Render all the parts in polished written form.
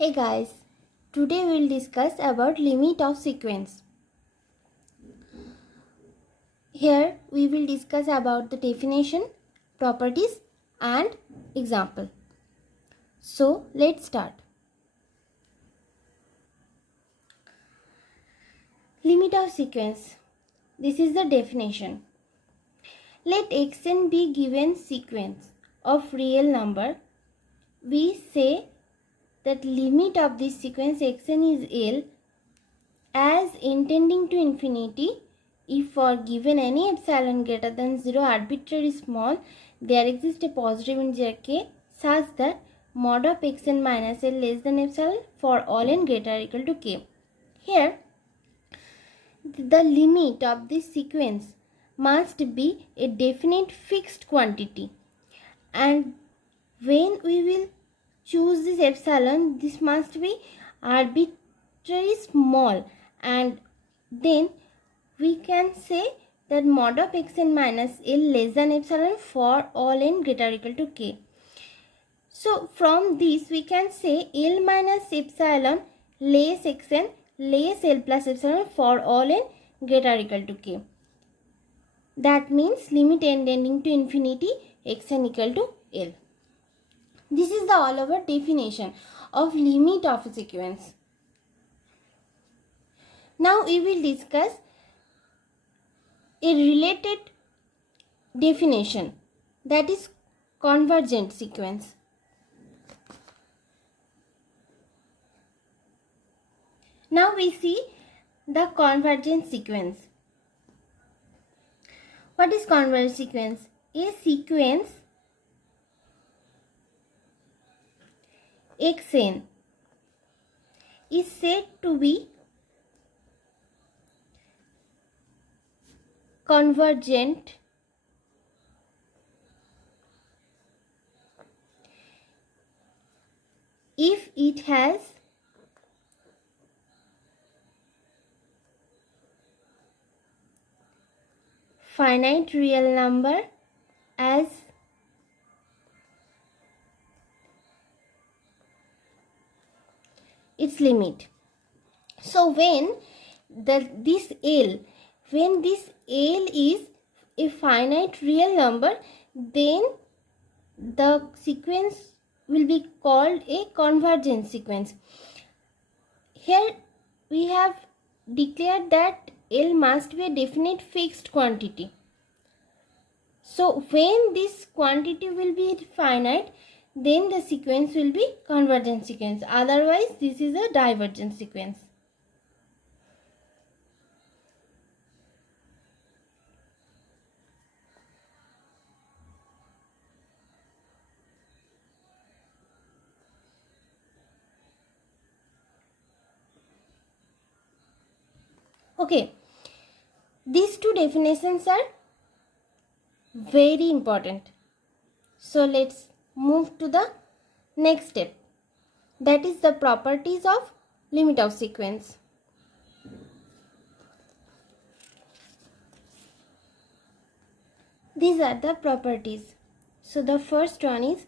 Hey guys, today we will discuss about limit of sequence. Here we will discuss about the definition, properties and example. So let's start. Limit of sequence. This is the definition. Let xn be given sequence of real number. We say that limit of this sequence xn is L as intending to infinity if for given any epsilon greater than 0 arbitrary small there exists a positive integer k such that mod of xn minus L less than epsilon for all n greater or equal to k. Here the limit of this sequence must be a definite fixed quantity, and when we will choose this epsilon, this must be arbitrary small, and then we can say that mod of xn minus L less than epsilon for all n greater or equal to k. So from this we can say L minus epsilon less xn less L plus epsilon for all n greater or equal to k. That means limit n tending to infinity xn equal to L. This is the all over definition of limit of a sequence. Now we will discuss a related definition, that is convergent sequence. Now we see the convergent sequence. What is convergent sequence? A sequence xn is said to be convergent if it has finite real number as its limit. So when this L is a finite real number, then the sequence will be called a convergent sequence. Here we have declared that L must be a definite fixed quantity. So when this quantity will be finite, then the sequence will be convergent sequence. Otherwise, this is a divergent sequence. Okay, these two definitions are very important. So let's move to the next step, that is the properties of limit of sequence. These are the properties. So the first one is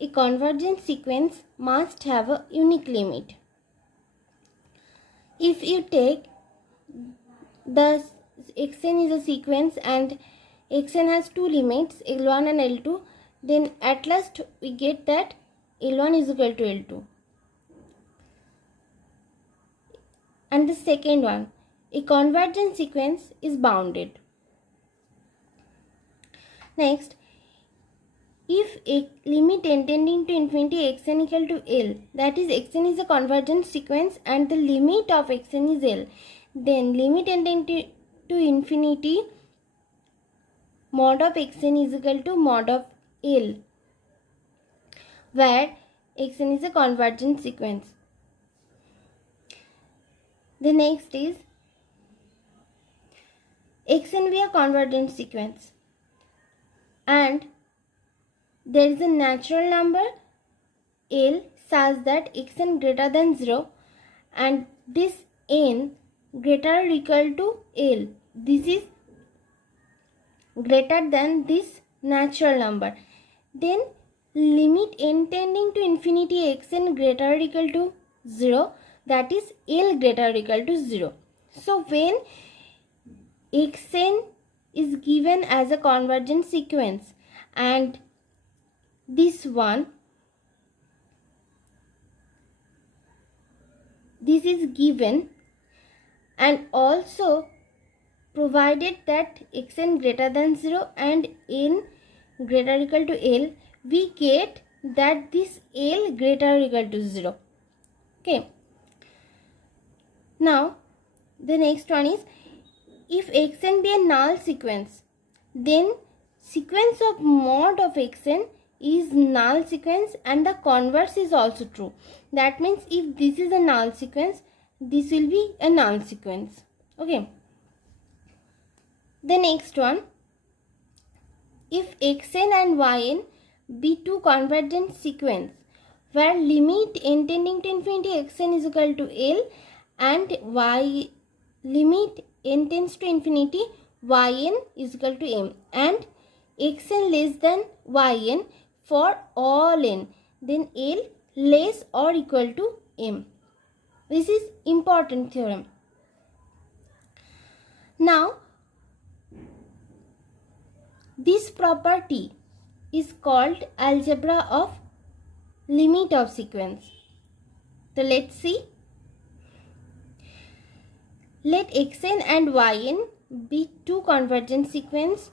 a convergent sequence must have a unique limit. If you take the xn is a sequence and xn has two limits, L1 and L2, then at last we get that L1 is equal to L2. And the second one, a convergent sequence is bounded. Next, if a limit tending to infinity xn equal to L, that is xn is a convergent sequence and the limit of xn is L, then limit tending to infinity mod of xn is equal to mod of L, where xn is a convergent sequence. The next is xn be a convergent sequence and there is a natural number L such that xn greater than 0 and this n greater or equal to L. This is greater than this natural number. Then limit n tending to infinity xn greater or equal to 0, that is L greater or equal to 0. So when xn is given as a convergent sequence and this is given, and also provided that xn greater than 0 and n greater or equal to L, we get that this L greater or equal to 0. Okay. Now the next one is, if xn be a null sequence, then sequence of mod of xn is null sequence and the converse is also true. That means if this is a null sequence, this will be a null sequence. Okay. The next one, if xn and yn be two convergent sequence where limit n tending to infinity xn is equal to L and y limit n tends to infinity yn is equal to m, and xn less than yn for all n, then L less or equal to m. This is important theorem. Now this property is called algebra of limit of sequence. So let's see. Let xn and yn be two convergent sequence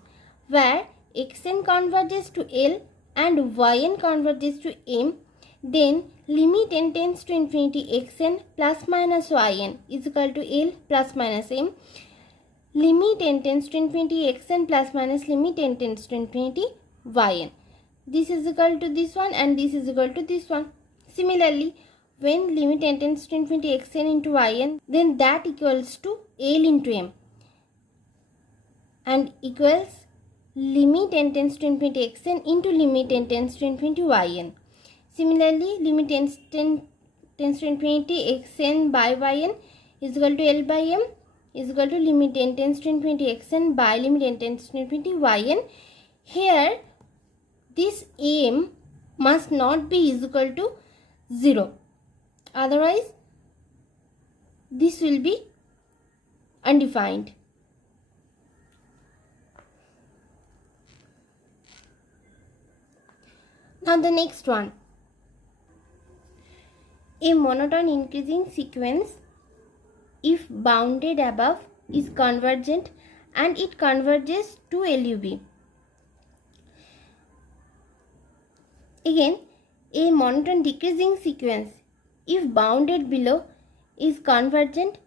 where xn converges to L and yn converges to m, then limit n tends to infinity xn plus minus yn is equal to L plus minus m. Limit n tends to infinity xn plus minus limit n tends to infinity yn. This is equal to this one and this is equal to this one. Similarly, when limit n tends to infinity xn into yn, then that equals to L into m and equals limit n tends to infinity xn into limit n tends to infinity yn. Similarly, limit n tends to infinity xn by yn is equal to L by m is equal to limit n tends to infinity xn by limit n tends to infinity yn. Here this m must not be is equal to 0, otherwise this will be undefined. Now the next one, a monotone increasing sequence if bounded above is convergent and it converges to LUB. Again, a monotone decreasing sequence if bounded below is convergent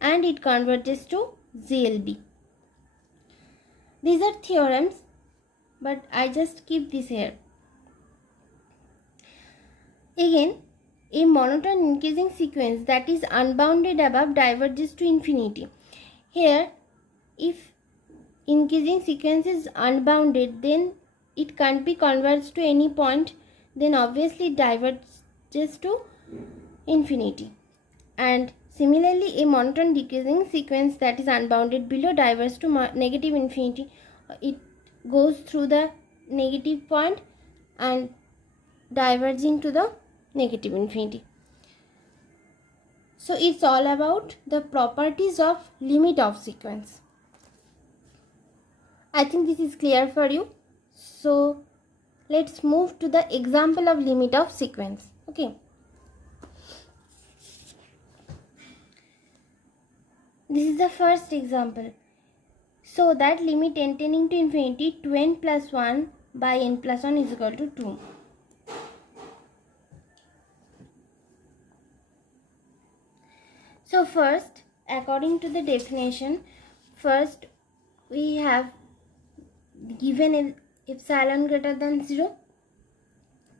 and it converges to ZLB. These are theorems, but I just keep this here. Again, a monotone increasing sequence that is unbounded above diverges to infinity. Here, if increasing sequence is unbounded, then it can't be converged to any point, then obviously it diverges to infinity. And similarly, a monotone decreasing sequence that is unbounded below diverges to negative infinity. It goes through the negative point and diverging to the negative infinity. So it's all about the properties of limit of sequence. I think this is clear for you. So let's move to the example of limit of sequence. Okay. This is the first example. So that limit n tending to infinity 2n plus 1 by n plus 1 is equal to 2. So first, according to the definition, first we have given an epsilon greater than 0,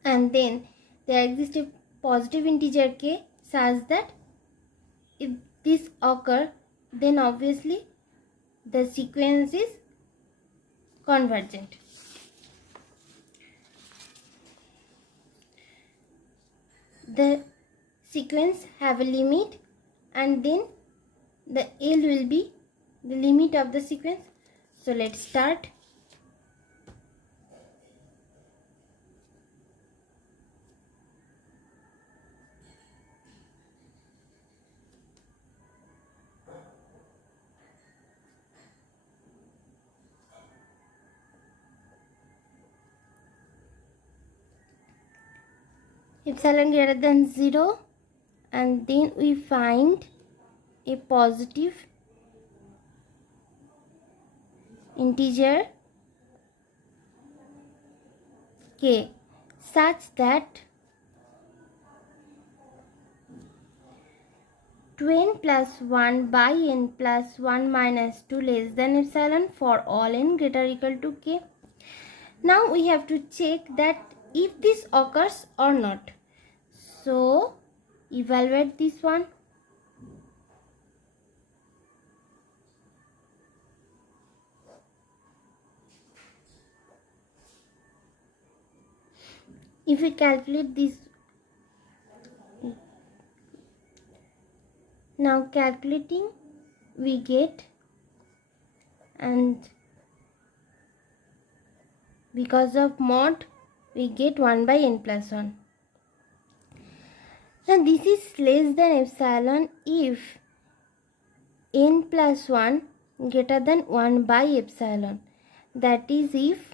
and then there exists a positive integer k such that if this occur, then obviously the sequence is convergent. The sequence have a limit, and then the L will be the limit of the sequence. So let's start. epsilon greater than 0, and then we find a positive integer k such that 2n plus 1 by n plus 1 minus 2 less than epsilon for all n greater or equal to k. Now we have to check that if this occurs or not. So evaluate this one. If we calculate this, now calculating, we get, and because of mod we get 1 by n plus 1. And this is less than epsilon if n plus 1 greater than 1 by epsilon. That is if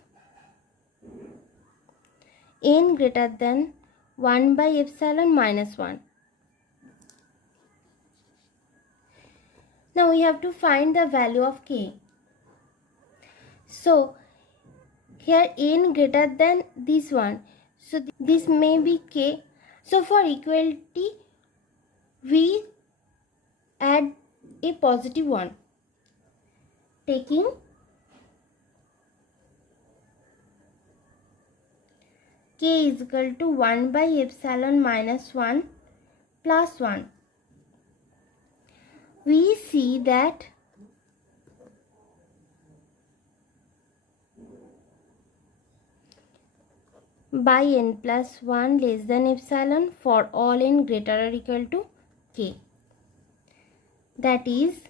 n greater than 1 by epsilon minus 1. Now we have to find the value of k. So here n greater than this one, so this may be k. So for equality we add a positive one, taking k is equal to 1 by epsilon minus 1 plus 1. We see that by n plus 1 less than epsilon for all n greater or equal to k. That is,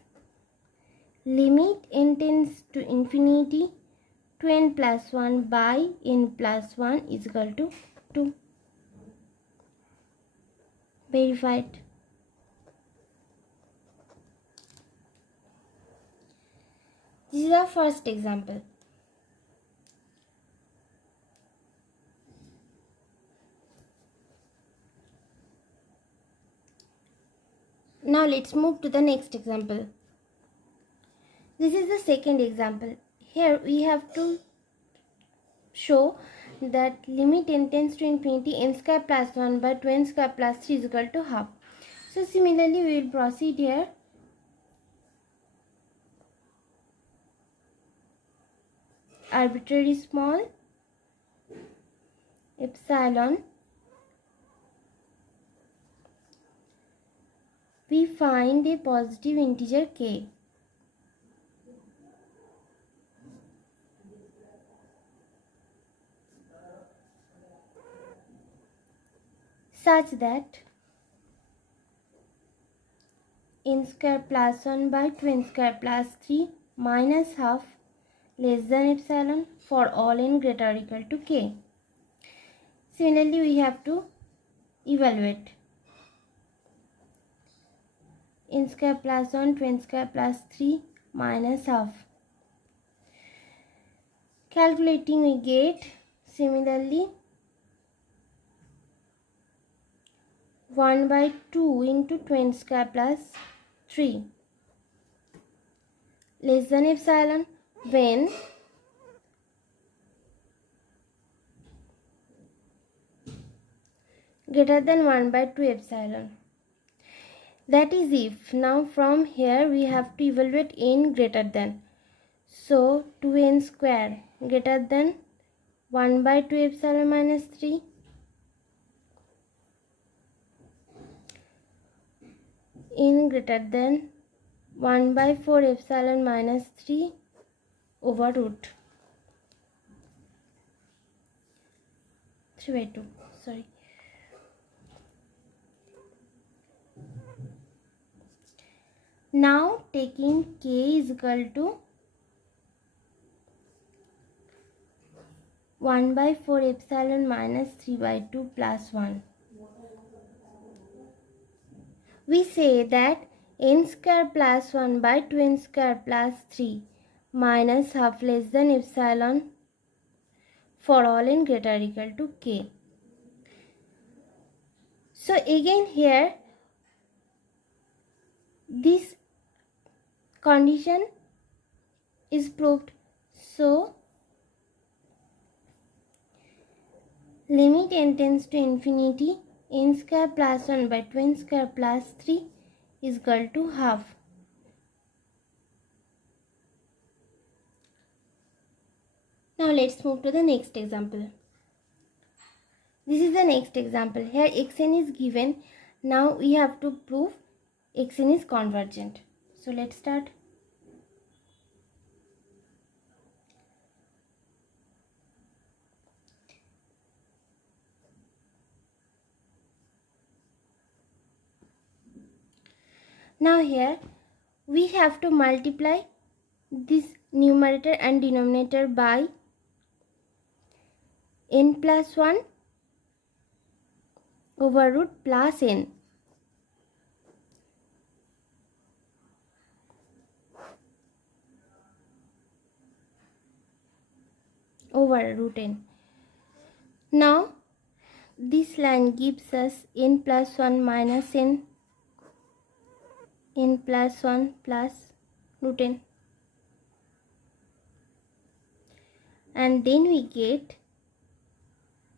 limit n tends to infinity, 2n plus 1 by n plus 1 is equal to 2. Verified. This is our first example. Now let's move to the next example. This is the second example. Here we have to show that limit n tends to infinity, n square plus 1 by 2n square plus 3 is equal to half. So similarly we will proceed here. Arbitrary small epsilon, we find a positive integer k such that n square plus 1 by 2n square plus 3 minus half less than epsilon for all n greater or equal to k. Similarly we have to evaluate n square plus 1, 2n square plus 3 minus half. Calculating we get similarly 1 by 2 into 2n square plus 3 less than epsilon when greater than 1 by 2 epsilon. That is if. Now from here we have to evaluate n greater than. So 2n square greater than 1 by 2 epsilon minus 3. N greater than 1 by 4 epsilon minus 3 over root 3 by 2. Sorry. Now taking k is equal to 1 by 4 epsilon minus 3 by 2 plus 1. We say that n square plus 1 by 2n square plus 3 minus half less than epsilon for all n greater or equal to k. So again here this condition is proved. So limit n tends to infinity, n square plus 1 by 2 n square plus 3 is equal to half. Now let's move to the next example. This is the next example. Here xn is given. Now we have to prove xn is convergent. So let's start. Now here we have to multiply this numerator and denominator by n plus 1 over root plus n. Over root n. Now this line gives us n plus 1 minus n plus 1 plus root n, and then we get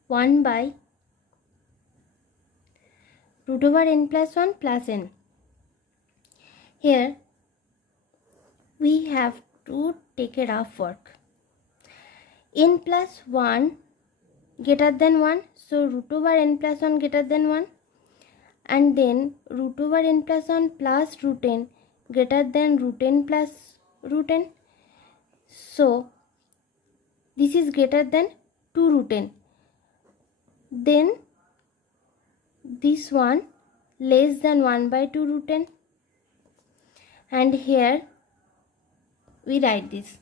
1 by root over n plus 1 plus n. Here we have to take a rough work. N plus 1 greater than 1, so root over n plus 1 greater than 1, and then root over n plus 1 plus root n greater than root n plus root n. So this is greater than 2 root n. Then this one less than 1 by 2 root n, and here we write this.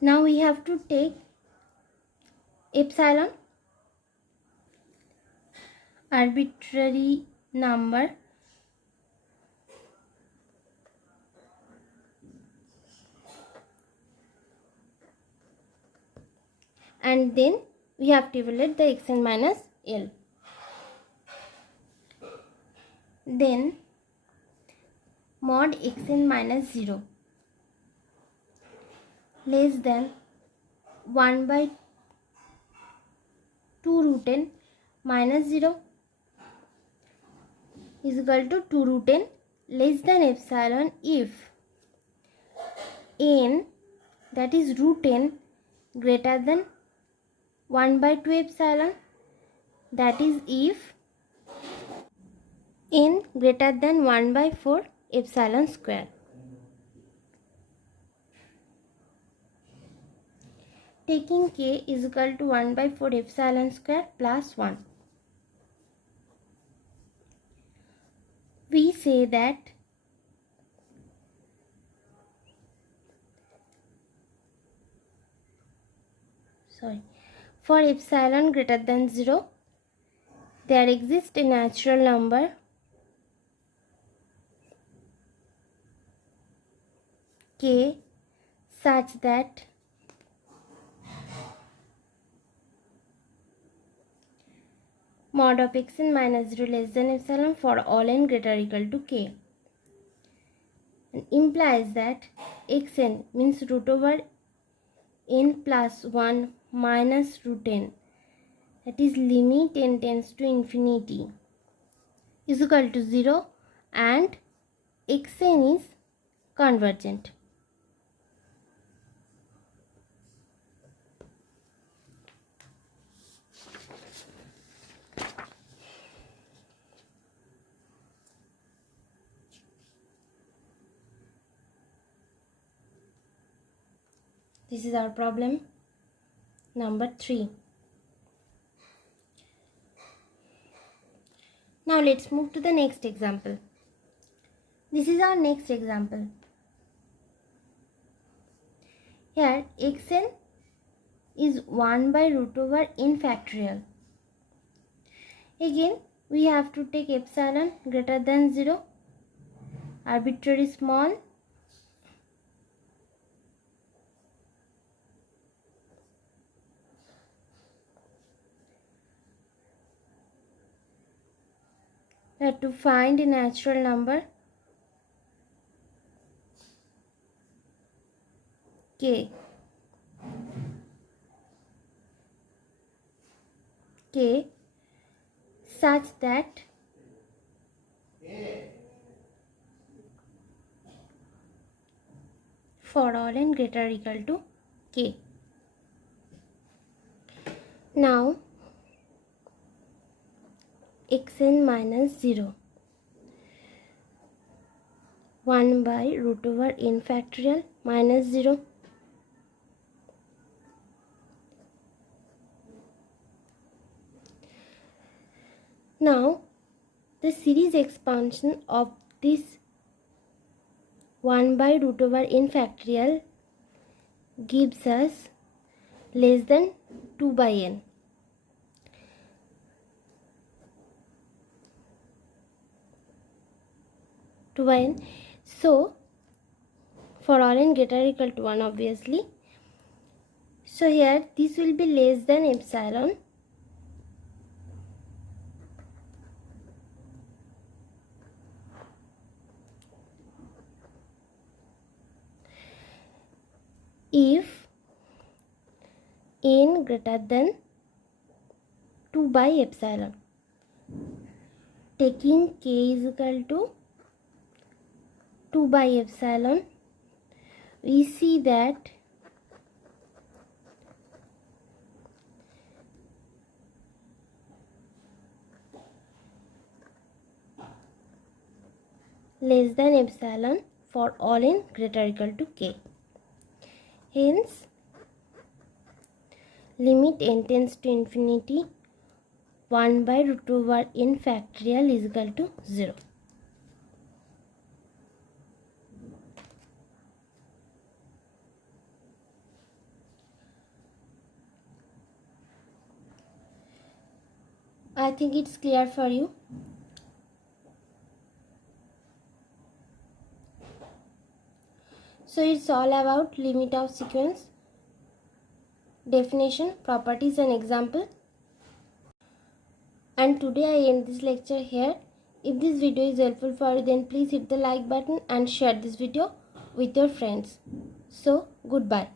Now we have to take epsilon, arbitrary number, and then we have to evaluate the xn minus L. Then mod xn minus 0 less than 1 by 2 root n minus 0 is equal to 2 root n less than epsilon if n, that is root n, greater than 1 by 2 epsilon, that is if n greater than 1 by 4 epsilon square. Taking k is equal to 1 by 4 epsilon square plus 1. We say that for epsilon greater than 0, there exists a natural number k such that mod of xn minus 0 less than epsilon for all n greater or equal to k, and implies that xn means root over n plus 1 minus root n, that is limit n tends to infinity, is equal to 0, and xn is convergent. This is our problem number 3. Now let's move to the next example. This is our next example. Here xn is 1 by root over n factorial. Again we have to take epsilon greater than 0, arbitrary small, To find a natural number k such that for all n greater or equal to k. Now xn minus 0 1 by root over n factorial minus 0 . Now the series expansion of this 1 by root over n factorial gives us less than 2 by n. So for all n greater or equal to 1 obviously. So here this will be less than epsilon if n greater than 2 by epsilon. Taking k is equal to 2 by epsilon, we see that less than epsilon for all n greater or equal to k. Hence, limit n tends to infinity 1 by root over n factorial is equal to 0. I think it's clear for you. So it's all about limit of sequence, definition, properties and example. And today I end this lecture here. If this video is helpful for you, then please hit the like button and share this video with your friends. So goodbye.